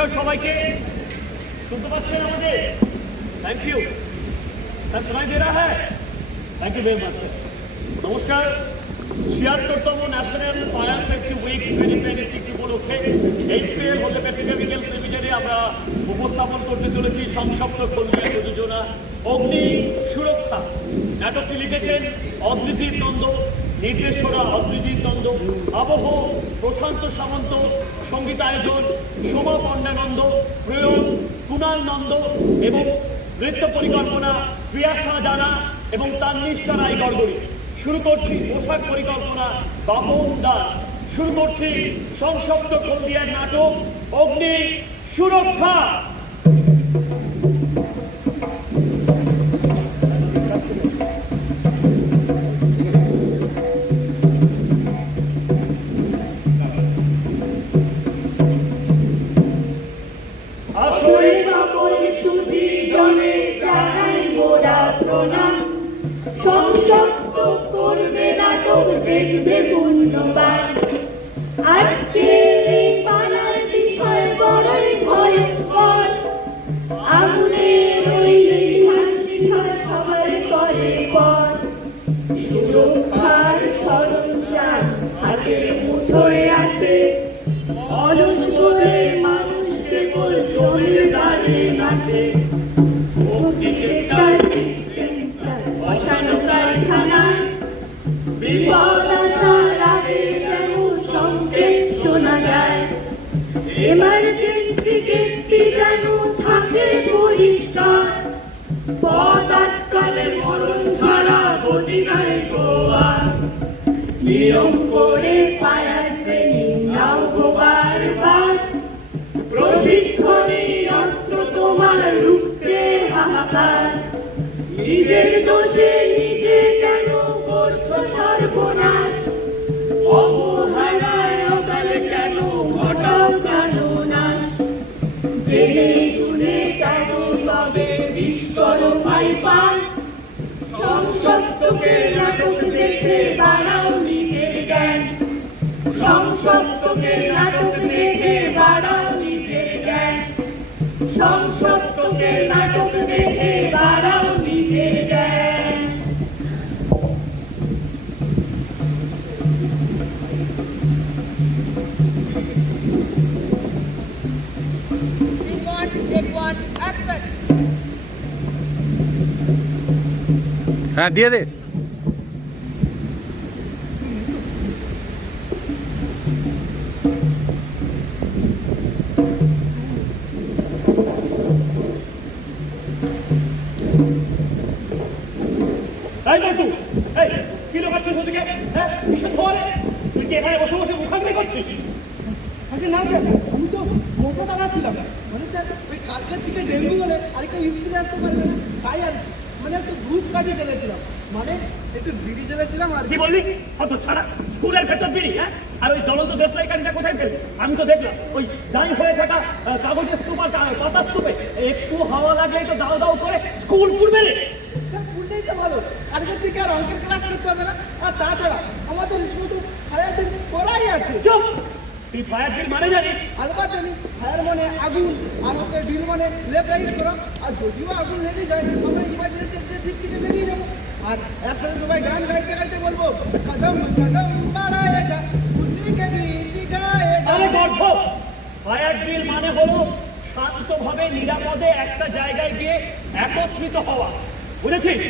নমস্কার সবাইকে, শুনতে পাচ্ছেন আমাদের? থ্যাংক ইউ স্যার, শোনাই দে রা হ্যাঁ? Thank you very much sir. নমস্কার। ৭৬তম ন্যাশনাল ফায়ার সেফটি উইক 2026 উপলক্ষে এইচপিএল হলদিয়া পেট্রোকেমিক্যালস লিমিটেডে আমরা উপস্থাপন করতে চলেছি সংসপ্ত কর্মী প্রযোজনা অগ্নি সুরক্ষা। নাটকটি লিখেছেন অদ্রিজিৎ নন্দ, নির্দেশনা অদ্রিজিৎ নন্দ, আবহ প্রশান্ত সামন্ত, সঙ্গীতায়োজন সোমা পণ্ডানন্দ, প্রয়োগ কুণাল নন্দ এবং নৃত্য পরিকল্পনা প্রিয়াশা জানা এবং তান্নিষ্ঠা রায় গড়গড়ি। শুরু করছি পোশাক পরিকল্পনা বাপন দাস। শুরু করছি সংসপ্ত হলদিয়ার নাটক অগ্নি সুরক্ষা। সংসপ্ত করবে নাটক দেখবে পুণ্যবান। আজকের এই পালার বিষয় বড়ই ভয়ঙ্কর। আগুনের ওই ধান শিখা সবার করে পর। সুরক্ষার সরঞ্জাম হাতের মুঠোয় আছে। অলস করে মানুষ কেবল জমির দাঁড়িয়ে নাচে। বিপদ আসার আগে যেন সংকেত শোনা যায়। এমার্জেন্সি গেটটি যেন থাকে পরিষ্কার। পথ আটকালে মরণ ছাড়া গতি নাই গোয়ার। নিয়ম করে ফায়ার ট্রেনিং নাও বারবার। প্রশিক্ষণে অস্ত্র তোমার রুখতে হাহাকার। নিজের দোষে নিজে কেন করছো সর্বনাশ? অবহেলায় অকালে কেন ঘটাও প্রাণনাশ? জেনে শুনে কেন তবে বিস্তর পাইপার? সংসপ্তকে নাটক দেখে বাড়াও নিজের জ্ঞান। সংসপ্তকে নাটক দেখে বাড়াও নিজের জ্ঞান। সংসপ্তকে নাটক দেখে বাড়াও নিজের জ্ঞান। হ্যাঁ দিয়ে দে। কি লোকাচ্ছিস ওদিকে? হ্যাঁ ভীষণ ধোয়ারে, তুই কি এখানে বসে বসে মুখাগ্নি করছিস? আগে না স্যার, আমি তো মশা দাঁড়াচ্ছিলাম। মানে স্যার ওই কালকের থেকে ডেঙ্গু হলে আরেকটা স্কুলে আসতে পারবে না, তাই আর মানে একটু গ্রুপ কাজে ঢেলেছিলাম। মানে একটু বিড়ি ঢেলেছিলাম আর কি বললি? কত ছাড়া স্কুলের ভেতর বিড়ি? হ্যাঁ, আর ওই জ্বলন্ত দেশলাই কাঠিটা কোথায় পেলি? আমি তো দেখলাম ওই দাঁড়ি হয়ে থাকা কাগজের স্তূপ আর পাতা স্তূপে একটু হাওয়া লাগলেই তো দাও দাও করে স্কুল পুড়বে রে। পুরটাই তো ভালো, কালকের থেকে আর অঙ্কের ক্লাস করতে হবে না। আর তাছাড়া আমাদের স্কুল তো ফায়ার ড্রিল করাই আছে। চুপ! তুই ফায়ার ড্রিল মানে জানিস? আলবা জানি। ফায়ার মানে আগুন, আর হচ্ছে ড্রিল মানে লেফট রাইট করা। আর যদিও আগুন লেগে যায় আমরা ইমার্জেন্সি দিক থেকে বেরিয়ে যাবো। আর একসাথে সবাই গান গাইতে গাইতে বলবো কদম কদম বাড়ায়েগা খুশি কে গীত গায়েগা। আরে গর্ধব! ফায়ার ড্রিল মানে হলো শান্তভাবে নিরাপদে একটা জায়গায় গিয়ে একত্রিত হওয়া, বুঝেছিস?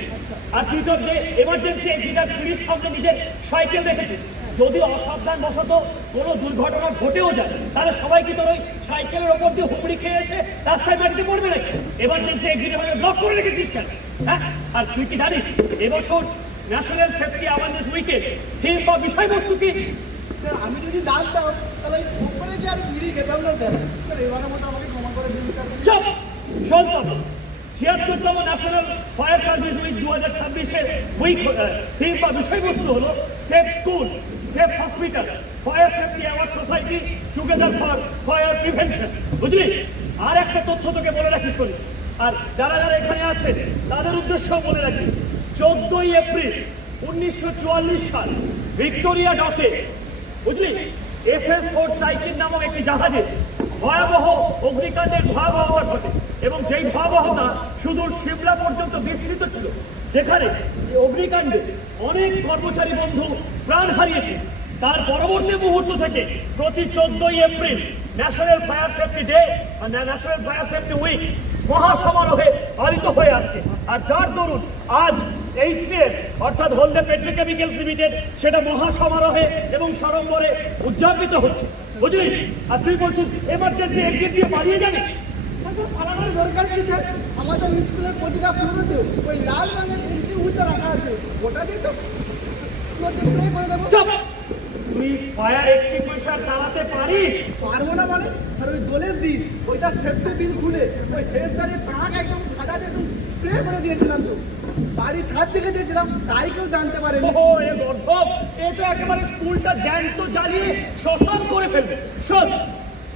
আর তুই তো যে এমার্জেন্সি এক্সিটার সিঁড়ির সামনে নিজের সাইকেল রেখেছিস, যদি অসাবধান বশত কোনো দুর্ঘটনা ঘটেও যায় তাহলে সবাই কি তোর ওই সাইকেলের ওপর দিয়ে হুমড়ি খেয়ে এসে রাস্তায় মাটিতে পড়বে নাকি? এমার্জেন্সি এক্সিট ভাবে ব্লক করে রেখেছিস কেন? হ্যাঁ, আর তুই কি জানিস এবছর ন্যাশনাল সেফটি অ্যাওয়ারনেস উইকে থিম বা বিষয়বস্তু কি? স্যার আমি যদি জানতাম তাহলে ওপরে যে আমি বিড়ি খেতাম না স্যার। স্যার এবারের মতো আমাকে ক্ষমা করে দিন স্যার। চুপ! সন্তত ৭৬তম ন্যাশনাল ফায়ার সার্ভিস উইক 2026-এর উইক থিম বা বিষয়বস্তু হলো safe school, safe hospital, fire safety award society together for fire prevention. বুঝলি? আর একটা তথ্য তোকে বলে রাখিস করি, আর যারা যারা এখানে আছেন তাদের উদ্দেশ্যও বলে রাখি। 14ই এপ্রিল 1944 সাল ভিক্টোরিয়া ডকে, বুঝলি, SS4 সাইকেল নামক একটি জাহাজে ভয়াবহ অগ্নিকাণ্ডের ভয়াবহতা ঘটে এবং যেই ভয়াবহতা সুদূর সিমলা পর্যন্ত বিস্তৃত ছিল, যেখানে এই অগ্নিকাণ্ডে অনেক কর্মচারী বন্ধু প্রাণ হারিয়েছে। তার পরবর্তী মুহূর্ত থেকে প্রতি 14ই April national fire safety day বা ন্যাশনাল ফায়ার সেফটি উইক মহাসমারোহে পালিত হয়ে আসছে। আর যার দরুন আজ এইচপিএল অর্থাৎ হলদে পেট্রোকেমিক্যালস লিমিটেড সেটা মহাসমারোহে এবং সাড়ম্বরে উদযাপিত হচ্ছে, বুঝলি? আর তুই বলছিস এমার্জেন্সি এক্সিট দিয়ে পালিয়ে যাবি? স্যার পালানোর দরকার নেই স্যার, আমাদের স্কুলের প্রতিটা ফ্লোরেতে ওই লাল রঙের এলসি উঁচা রাখা আছে, ওটা দিয়ে তো স্প্রে করে দেবো। চুপ! তুই ফায়ার এক্সটিংগুইশার চালাতে পারিস? পারবো না মানে স্যার, ওই দোলের দিন ওইটা সেফটি বিল খুলে ওই হেড স্যারের পাক একদম সাদা একদম স্প্রে করে দিয়েছিলাম, তো বাড়ি ছাদ থেকে দিয়েছিলাম, তাই কেউ জানতে পারেনি। ওহো, এ গর্ধব! এ তো একেবারে স্কুলটা জ্যান্ত জ্বালিয়ে শ্মশান করে ফেলবে। শোন,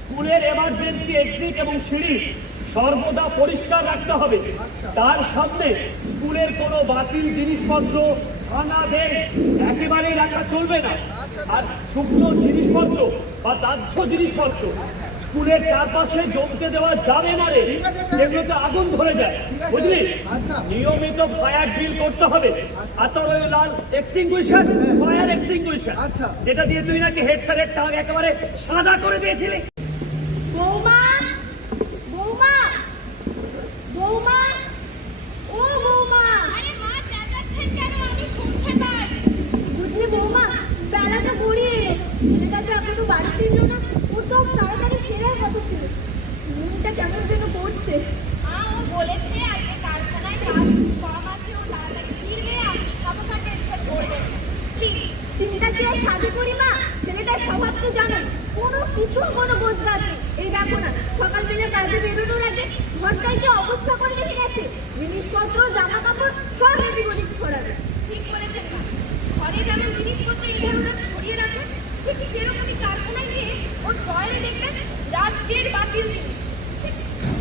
স্কুলের এমার্জেন্সি এক্সিট এবং সিঁড়ি সর্বদা পরিষ্কার রাখতে হবে। তার সামনে স্কুলের কোনো বাতিল জিনিসপত্র আনাদের একেবারেই রাখা চলবে না। আর শুকনো জিনিসপত্র বা দাহ্য জিনিসপত্র স্কুলের চারপাশে জমতে দেওয়া যাবে না রে, সেগুলোতে আগুন ধরে যায়, বুঝলি? নিয়মিত ফায়ার ড্রিল করতে হবে। আর তোর ওই লাল এক্সটিংগুইশার, ফায়ার এক্সটিংগুইশার, যেটা দিয়ে তুই নাকি হেড স্যারের টাক একেবারে সাদা করে দিয়েছিলি। বৌমা, বৌমা, বৌমা, ও বৌমা। আরে মা চেঁচাচ্ছেন কেন? আমি শুনতে পাই। বুঝলি বৌমা, বেলাটা গড়িয়ে ছেলেটাকে এখনো বাড়ি ফিরল না। ও তো তাড়াতাড়ি ফেরার কথা ছিল, মনটা কেমন যেন করছে। মা ও বলেছে আজকে কারখানায় কাজ কম আছে, ও তাড়াতাড়ি ফিরলে আপনি খামোখা টেনশন করবেন। প্লিজ চিন্তা কি আর সাথে করি মা? ছেলেটার স্বভাব তো জানো, কোনো বোঝবার নেই। এই দেখো না, সকালবেলা কাজে বেরোনোর আগে ঘরটায় যে অবস্থা করে রেখে গেছে, জিনিসপত্র জামা কাপড় সব এদিক ওদিক ছড়াবে। ঠিক বলেছেন মা, ঘরে যেমন জিনিসপত্র এই ধরনের ছড়িয়ে রাখেন, ঠিক সেরকমই কারখানায় গিয়ে ও ড্রয়ারে দেখবেন রাজ্যের বাতিল জিনিস।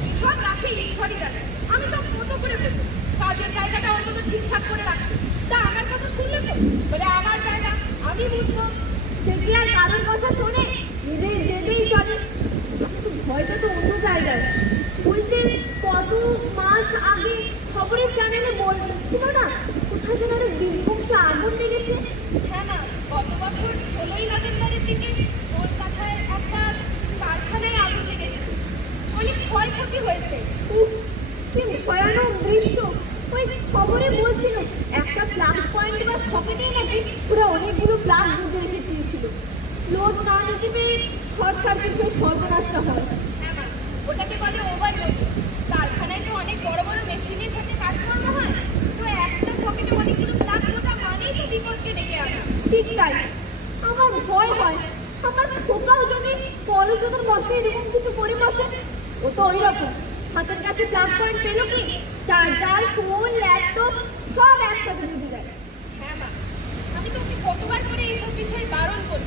ঈশ্বর রাখে, ঈশ্বরই জানে। আমি তো মতো করে বলবো কাজের জায়গাটা অন্তত ঠিকঠাক করে রাখি। তা আমার কথা শুনলে তো? বলে আমার জায়গা আমি বুঝবো। সে কি আর কারোর কথা শোনে? নিজেই যেতেই চলে। কিন্তু ভয়টা তো অন্য জায়গায়। বলতে কত মাস আগে খবরের চ্যানেলে বলছিল না, কোথায় যেন একটা বিধ্বংসী আগুন লেগেছে। হ্যাঁ মা, গত বছর 16ই নভেম্বরের দিকে কলকাতায় একটা কারখানায় আগুন লেগেছে, অনেক ক্ষয়ক্ষতি হয়েছে। উফ, কি ভয়ানক দৃশ্য! ওই খবরে বলছিল একটা প্লাগ পয়েন্ট বা সকেটেই নাকি পুরো অনেকগুলো প্লাগ বুঝে রেখে দিয়েছিল। লোড না নিতে পেরে শর্ট সার্কিটের সর্বনাশটা হয়। হ্যাঁ মা, ওটাকে বলে ওভারলোড। কারখানায় তো অনেক বড় বড় মেশিনের সাথে কাজকর্ম হয়, তো একটা সকেটে অনেকগুলো প্লাগ বোঝা মানেই তো বিপদকে ডেকে আনা। ঠিক তাই, আমার ভয় হয় আমার খোকাও যদি পড়াশোনার বসে এরকম কিছু করে বসে। ও তো ওই রকম, হাতের কাছে প্লাগ পয়েন্ট পেল কি চার্জার, ফোন, ল্যাপটপ সব একসাথে ডুবে যায়। হ্যাঁ মা, আমি তো ওকে কতবার করে এইসব বিষয়ে বারণ করি,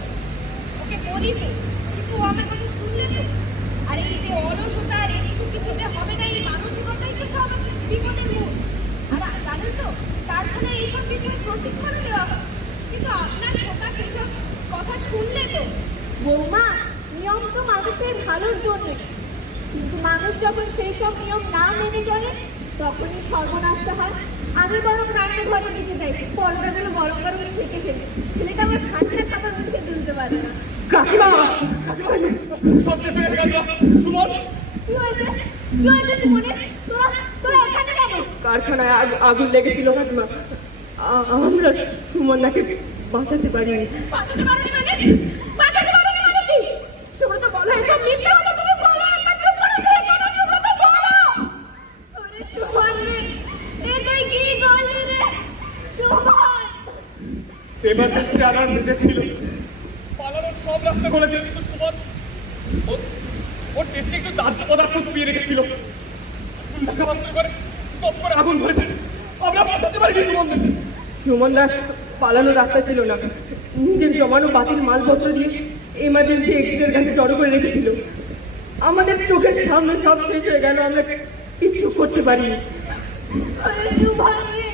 ওকে বলি তো, কিন্তু ও আমার কথা শুনলে তো? আর এই যে অলসতা আর একটু কিছুতে হবে না, এই মানসিকতাই তো সব আছে বিপদের মূল। আর জানেন তো, কারখানায় এইসব বিষয়ে প্রশিক্ষণও দেওয়া হয়, কিন্তু আপনার কথা সেসব কথা শুনলে তো? বৌমা, নিয়ম তো মানুষের ভালোর জন্য, কিন্তু মানুষ যখন সেই সব নিয়ম না মেনে চলে তখনই সর্বনাশটা হয়। আমি বরং রান্নাঘরে দিতে চাই, পরোটাগুলো গরম গরম থেকে খেতে। ছেলেটা আমার ঠান্ডা খাবার মুখে তুলতে পারে না। কাকিমা, সব শেষ হয়ে গেল। সুমন, কি হয়েছে? কি হয়েছে সুমনের? তোরা এখানে কেন? কারখানায় আগুন লেগেছিল কাকিমা, আমরা সুমনদাকে বাঁচাতে পারিনি। বাঁচাতে পারোনি মানে? বাঁচাতে পারোনি মানে কি? সুব্রত বলো, এসব মিথ্যে কথা তুমি বলো, একবার চুপ করে থেকে না, সুব্রত বলো। ওরে সুমন রে, এ তুই কি করলি রে সুমন? এমার্জেন্সি অ্যালার্ম বেজেছিল, পালানোর সব রাস্তা খুলেছিল, কিন্তু সুমন ওর টেস্টে একটু দাহ্য পদার্থ চুপিয়ে রেখেছিল। আগুন দেখা মাত্র করে টপ করে আগুন ধরেছে। আমরা বাঁচাতে পারিনি সুমনকে। সুমনদা পালানোর রাস্তা ছিল না, নিজের জমানো বাতিল মালপত্র দিয়ে এমার্জেন্সি এক্সিটের কাছে জড়ো করে রেখেছিল। আমাদের চোখের সামনে সব শেষ হয়ে গেল, আমরা কিচ্ছু করতে পারিনি। ওরে সুমন রে,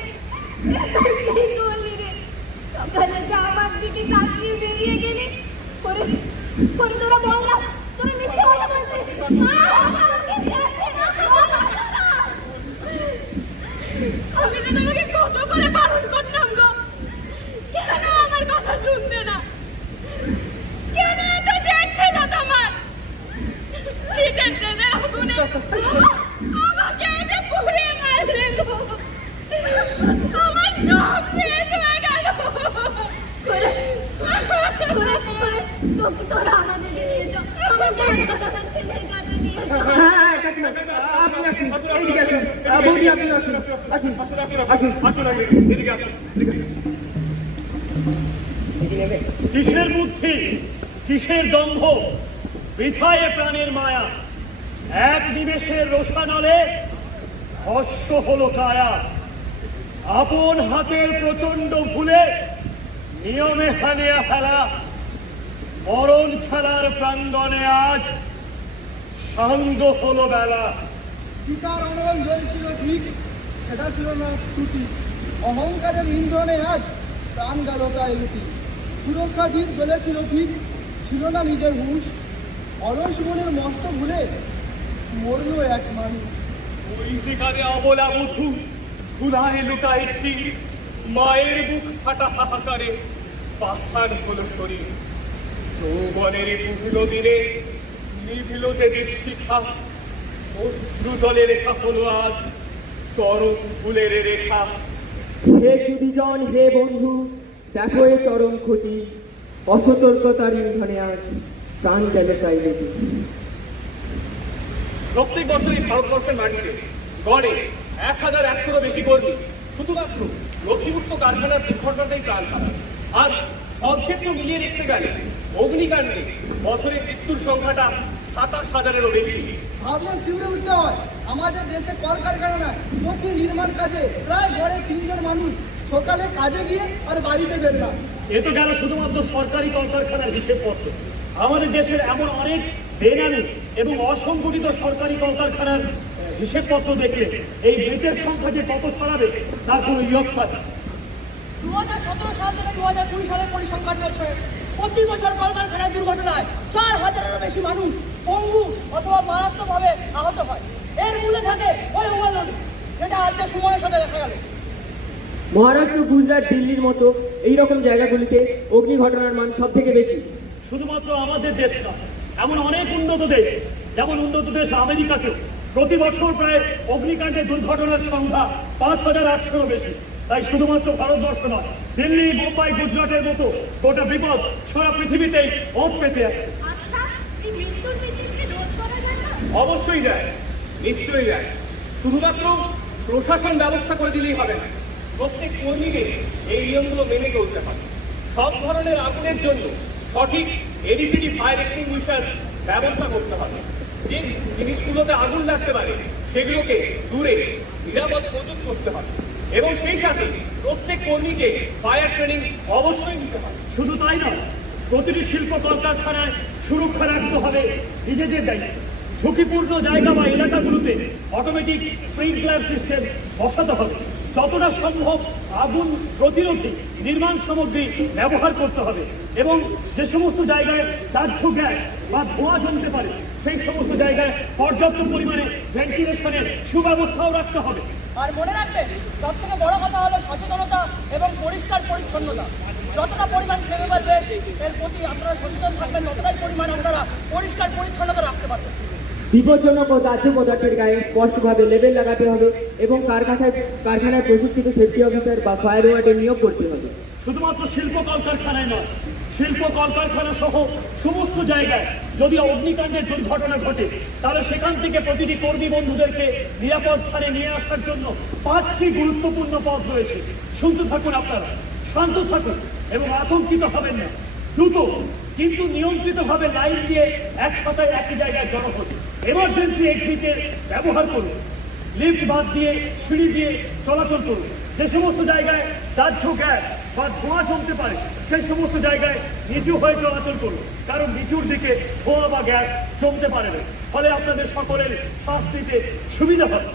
এ তুই কি করলি রে? সকালে যা আমার দিকে তাকিয়ে বেরিয়ে গেলি, ওরে তোরা বল না, তোরা মিথ্যে কথা বলছিস। আমি তো তোমাকে কত করে বারণ করতাম গো, কেন আমার কথা শুনতে না? কেন এত জেদ ছিল তোমার? নিজের জেদের আগুনে আমাকে এটা পুড়িয়ে মারলে গো, আমার সব শেষ হয়ে গেল। তোরা আমাদেরকে নিয়ে যাও, আমাদের ছেলের কাছে নিয়ে যাও। হ্যাঁ কাকিমা, আপনি আসুন, এইদিকে আসুন। বৌদি আপনি আসুন, আসুন আসুন আসুন। কিসের বুদ্ধি, কিসের দম্ভ, বৃথায় এ প্রাণের মায়া। এক নিমেষের রোষানলে ভস্য হলো কায়া। আপন হাতের প্রচন্ড ভুলে নিয়মে হানিয়া ফেলা। মরণ খেলার প্রাঙ্গণে আজ সাঙ্গ হলো বেলা। সীতার অনল জ্বলছিল ঠিক, সেটা ছিল না ত্রুটি। অহংকারের ইন্ধনে আজ প্রাণ গেল প্রায় লুটি। সুরক্ষা দ্বীপ জ্বলেছিল ঠিক, ছিল না নিজের হুঁশ। অলস মনের মস্ত ভুলে মরল এক মানুষ। ওই সেখানে অবলা বধূ ধুলায় লুকায় শ্রী, মায়ের বুক ফাটা হাহাকারে পাষাণ হলো শরীর। যৌবনের পুরো দিনে নিভিল যে দীপশিখা, অশ্রু জলে রেখা হলো আজ চরম ফুলের রেখা। হে সুবিজন, হে বন্ধু, দেখো এ চরম ক্ষতি। অসতর্কতার ইন্ধনে আজ প্রাণ গেল প্রায় লুটি। প্রত্যেক বছরই ভারতবর্ষের মাটিতে গড়ে 1100-ও বেশি কর্মী শুধুমাত্র লক্ষ্মীমুক্ত কারখানার দুর্ঘটনাতেই প্রাণ হারায়। আর সব ক্ষেত্রে মিলিয়ে দেখতে গেলে অগ্নিকাণ্ডে বছরে মৃত্যুর সংখ্যাটা 27,000-এরও বেশি। ভাবলে শিউরে উঠতে হয়। আমাদের দেশে কলকারখানা নয়, প্রতি নির্মাণ কাজে প্রায় গড়ে 3 জন মানুষ সকালে কাজে গিয়ে আর বাড়িতে বেরলাম। এ তো গেল শুধুমাত্র সরকারি কলকারখানার হিসেবপত্র। আমাদের দেশের এমন অনেক বেনামী এবং অসংগঠিত সরকারি কলকারখানার হিসেবপত্র দেখলে এই মৃতের সংখ্যা যে কত ছড়াবে তার কোনো ইয়ত্তা নেই। 2017 সাল থেকে 2020 সালের পরিসংখ্যান রয়েছে, প্রতি বছর কলকারখানায় দুর্ঘটনায় 4,000-এরও বেশি মানুষ পঙ্গু অথবা মারাত্মকভাবে আহত হয়। এর মূলে থাকে ওই ওভারলোড, যেটা আজকে সময়ের সাথে দেখা গেল। মহারাষ্ট্র, গুজরাট, দিল্লির মতো এই রকম জায়গাগুলিতে অগ্নি ঘটনার মান সব থেকে বেশি। শুধুমাত্র আমাদের দেশ না, এমন অনেক উন্নত দেশ, যেমন উন্নত দেশ আমেরিকাতেও প্রতি বছর প্রায় অগ্নিকাণ্ডের দুর্ঘটনার সংখ্যা 5,800-এরও বেশি। তাই শুধুমাত্র ভারতবর্ষ নয়, দিল্লি, মুম্বাই, গুজরাটের মতো গোটা বিপদ সারা পৃথিবীতেই ওত পেতে আছে। আচ্ছা, এই মৃত্যুর বিচিত্রে রোধ করা যায় না? অবশ্যই যায়, নিশ্চয়ই যায়। শুধুমাত্র প্রশাসন ব্যবস্থা করে দিলেই হবে না, প্রত্যেক কর্মীকে এই নিয়মগুলো মেনে চলতে হবে। সব ধরনের আগুনের জন্য সঠিক এডিসিডি ফায়ার এক্সটিংগুইশার ব্যবস্থা করতে হবে। যে জিনিসগুলোতে আগুন লাগতে পারে সেগুলোকে দূরে নিরাপদ মজুত করতে হবে এবং সেই সাথে প্রত্যেক কর্মীকে ফায়ার ট্রেনিং অবশ্যই দিতে হবে। শুধু তাই নয়, প্রতিটি শিল্প কলকারখানায় সুরক্ষা রাখতে হবে নিজেদের দায়িত্ব। ঝুঁকিপূর্ণ জায়গা বা এলাকাগুলোতে অটোমেটিক স্প্রিংক্লার সিস্টেম বসাতে হবে। যতটা সম্ভব আগুন প্রতিরোধী নির্মাণ সামগ্রী ব্যবহার করতে হবে এবং যে সমস্ত জায়গায় দাহ্য গ্যাস বা ধোঁয়া জমতে পারে সেই সমস্ত জায়গায় পর্যাপ্ত পরিমাণে ভেন্টিলেশনের সুব্যবস্থাও রাখতে হবে। আর মনে রাখবেন, সব থেকে বড় কথা হলো সচেতনতা এবং পরিষ্কার পরিচ্ছন্নতা। যতটা পরিমাণ থেমে পারবে এর প্রতি আপনারা সচেতন থাকবেন, ততটাই পরিমাণ আপনারা পরিষ্কার পরিচ্ছন্নতা রাখতে পারবেন। বিপজ্জনক ও দাহ্য পদার্থের গায়ে স্পষ্টভাবে লেবেল লাগাতে হবে এবং কারখানায় প্রশিক্ষিত সেফটি অফিসার বা ফায়ার ওয়ার্ডের নিয়োগ করতে হবে। শুধুমাত্র শিল্প কলকারখানায় নয়, শিল্প কলকারখানা সহ সমস্ত জায়গায় যদি অগ্নিকাণ্ডের দুর্ঘটনা ঘটে তাহলে সেখান থেকে প্রতিটি কর্মী বন্ধুদেরকে নিরাপদ স্থানে নিয়ে আসার জন্য 5টি গুরুত্বপূর্ণ পথ রয়েছে। শুনতে থাকুন আপনারা, শান্ত থাকুন এবং আতঙ্কিত হবেন না। দ্রুত কিন্তু নিয়ন্ত্রিতভাবে লাইন দিয়ে একসাথে একই জায়গায় জড়ো হন। এমার্জেন্সি এক্সিটের ব্যবহার করুন। লিফট বাদ দিয়ে সিঁড়ি দিয়ে চলাচল করুন। যে সমস্ত জায়গায় দাহ্য গ্যাস বা ধোঁয়া জমতে পারে সেই সমস্ত জায়গায় নিচু হয়ে চলাচল করুন, কারণ নিচুর দিকে ধোঁয়া বা গ্যাস জমতে পারে না, ফলে আপনাদের সকলের শ্বাস নিতে সুবিধা হয়।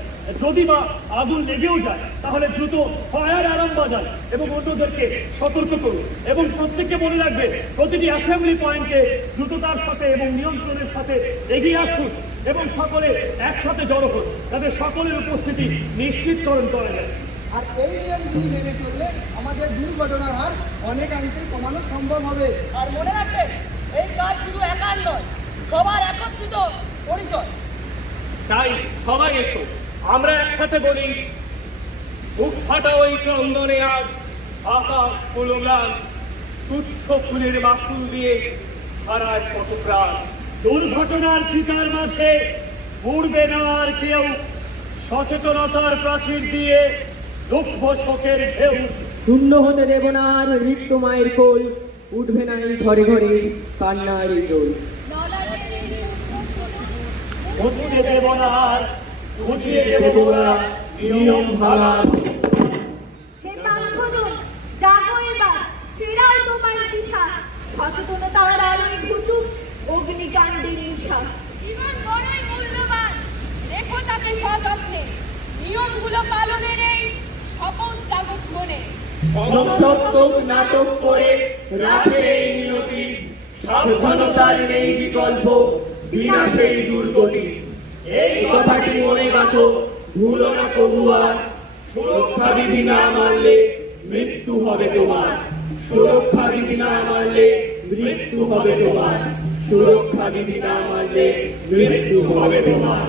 যদি বা আগুন লেগেও যায় তাহলে দ্রুত ফায়ার অ্যালার্ম বাজান এবং অন্যদেরকে সতর্ক করুন এবং প্রত্যেককে মনে রাখবে প্রতিটি অ্যাসেম্বলি পয়েন্টে দ্রুততার সাথে এবং নিয়ন্ত্রণের সাথে এগিয়ে আসুন এবং সকলে একসাথে জড়ো হন, তাদের সকলের উপস্থিতি নিশ্চিতকরণ করা যায়। আর এই নিয়মগুলি মেনে চললে আমাদের দুর্ঘটনার হার অনেকাংশেই কমানো সম্ভব হবে। আর মনে রাখবে, এই কাজ শুধু একার নয়, সবার একত্রিত পরিচয়। তাই সবাই এসো, আমরা একসাথে বলি, বুক ফাটা ওই ক্রন্দনে আজ আকাশ কুলম্লান, তুচ্ছ ফুলের মাকুল দিয়ে হারায় কত প্রাণ। দুর্ঘটনার চিতার মাঝে উড়বে না আর কেউ, সচেতনতার প্রাচীর দিয়ে দুঃখ শোকের ঢেউ। শূন্য হতে দেব না আর মৃত্যু মায়ের কোল, উঠবে না এই ঘরে ঘরে কান্নার এই দোল। মুছিয়ে দেব না আর মুছিয়ে দেব না নিয়ম ভাঙা। হে পাখরুন, জাগো এবার, ফেরাও তোমার দিশা, সচেতনতার আলোয় ঘুচুক অগ্নিকাণ্ডের নিশা। জীবন বড়ই মূল্যবান, রেখো তাকে সযত্নে, নিয়মগুলো পালনের এই শপথ জাগত মনে। অনসত্ত্বক নাটক করে রাখে এই নিয়তি, সাবধানতার নেই বিকল্প, বিনাশেই দুর্গতি। এই কথাটি মনে রাখো, ভুলো না কবু আর, সুরক্ষা বিধি না মানলে মৃত্যু হবে তোমার। সুরক্ষা বিধি না মানলে মৃত্যু হবে তোমার। সুরক্ষা বিধি না মানলে মৃত্যু হবে তোমার।